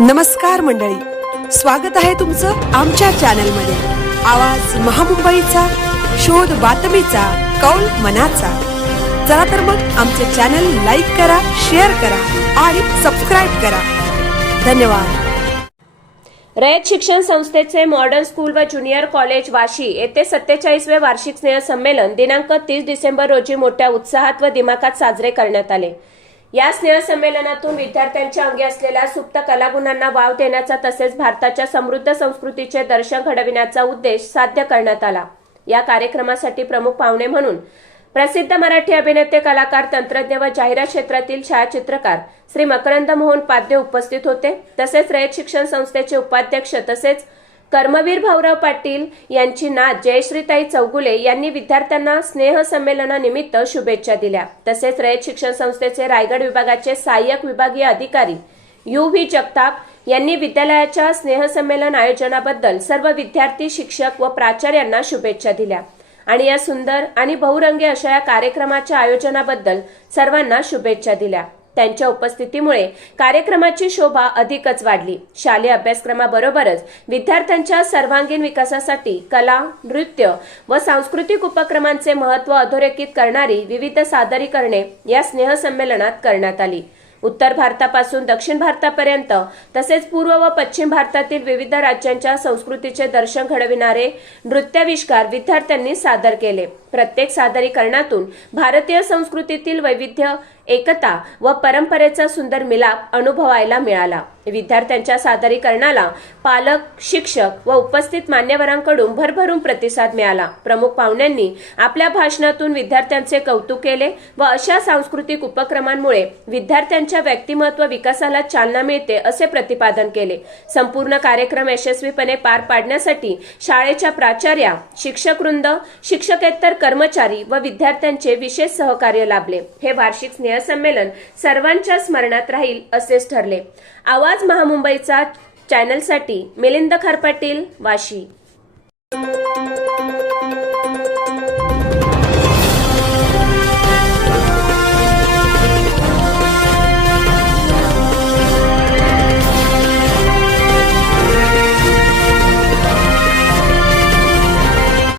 नमस्कार मंडळी, स्वागत आहे तुमचं आमच्या चॅनलमध्ये। आवाज महामुंबईचा, शोध बातमीचा, कौल मनाचा। चला तर मग आमचे चॅनल लाईक करा, शेअर करा आणि सबस्क्राइब करा। धन्यवाद। रयत शिक्षण संस्थेचे मॉडर्न स्कूल व ज्युनियर कॉलेज वाशी येथे 47वे वार्षिक स्नेह संमेलन दिनांक 30 डिसेंबर रोजी मोठ्या उत्साहात व दिमाखात साजरे करण्यात आले। या स्नेह संमेलनातून विद्यार्थ्यांच्या अंगी असलेल्या सुप्त कलागुणांना वाव देण्याचा तसेच भारताच्या समृद्ध संस्कृतीचे दर्शन घडविण्याचा उद्देश साध्य करण्यात आला। या कार्यक्रमासाठी प्रमुख पाहुणे म्हणून प्रसिद्ध मराठी अभिनेते, कलाकार, तंत्रज्ञ व जाहिरात क्षेत्रातील छायाचित्रकार श्री मकरंद मोहन पाध्ये उपस्थित होते। तसेच रयत शिक्षण संस्थेचे उपाध्यक्ष तसेच कर्मवीर भाऊराव पाटील यांची नात जयश्रीताई चौगुले यांनी विद्यार्थ्यांना स्नेह संमेलनानिमित्त शुभेच्छा दिल्या। तसेच रयत शिक्षण संस्थेचे रायगड विभागाचे सहाय्यक विभागीय अधिकारी UV जगताप यांनी विद्यालयाच्या स्नेह संमेलन आयोजनाबद्दल सर्व विद्यार्थी, शिक्षक व प्राचार्यांना शुभेच्छा दिल्या आणि या सुंदर आणि बहुरंगी अशा या कार्यक्रमाच्या आयोजनाबद्दल सर्वांना शुभेच्छा दिल्या। त्यांच्या उपस्थितीमुळे कार्यक्रमाची शोभा अधिकच वाढली। शालेय अभ्यासक्रमाबरोबरच विद्यार्थ्यांच्या सर्वांगीण विकासासाठी कला, नृत्य व सांस्कृतिक उपक्रमांचे महत्त्व अधोरेखित करणारी विविध सादरीकरणे या स्नेह संमेलनात करण्यात आली। उत्तर भारतापासून दक्षिण भारतापर्यंत तसेच पूर्व व पश्चिम भारतातील विविध राज्यांच्या संस्कृतीचे दर्शन घडविणारे नृत्याविष्कार विद्यार्थ्यांनी सादर केले। प्रत्येक सादरीकरणातून भारतीय संस्कृतीतील वैविध्य, एकता व परंपरेचा सुंदर मिलाप अनुभवायला मिळाला। विद्यार्थ्यांच्या सादरीकरणाला पालक, शिक्षक व उपस्थित मान्यवरांकडून भरभरून प्रतिसाद मिळाला। प्रमुख पाहुण्यांनी आपल्या भाषणातून विद्यार्थ्यांचे कौतुक केले व अशा सांस्कृतिक उपक्रमांमुळे विद्यार्थ्यांच्या व्यक्तिमत्व विकासाला चालना मिळते असे प्रतिपादन केले। संपूर्ण कार्यक्रम यशस्वीपणे पार पाडण्यासाठी शाळेच्या प्राचार्या, शिक्षकवृंद, शिक्षकेतर कर्मचारी व विद्यार्थ्यांचे विशेष सहकार्य लाभले। हे वार्षिक स्नेह संमेलन सर्वांच्या स्मरणात राहील असेच ठरले। आवाज महामुंबईचा चॅनलसाठी मिलिंद खारपाटील, वाशी।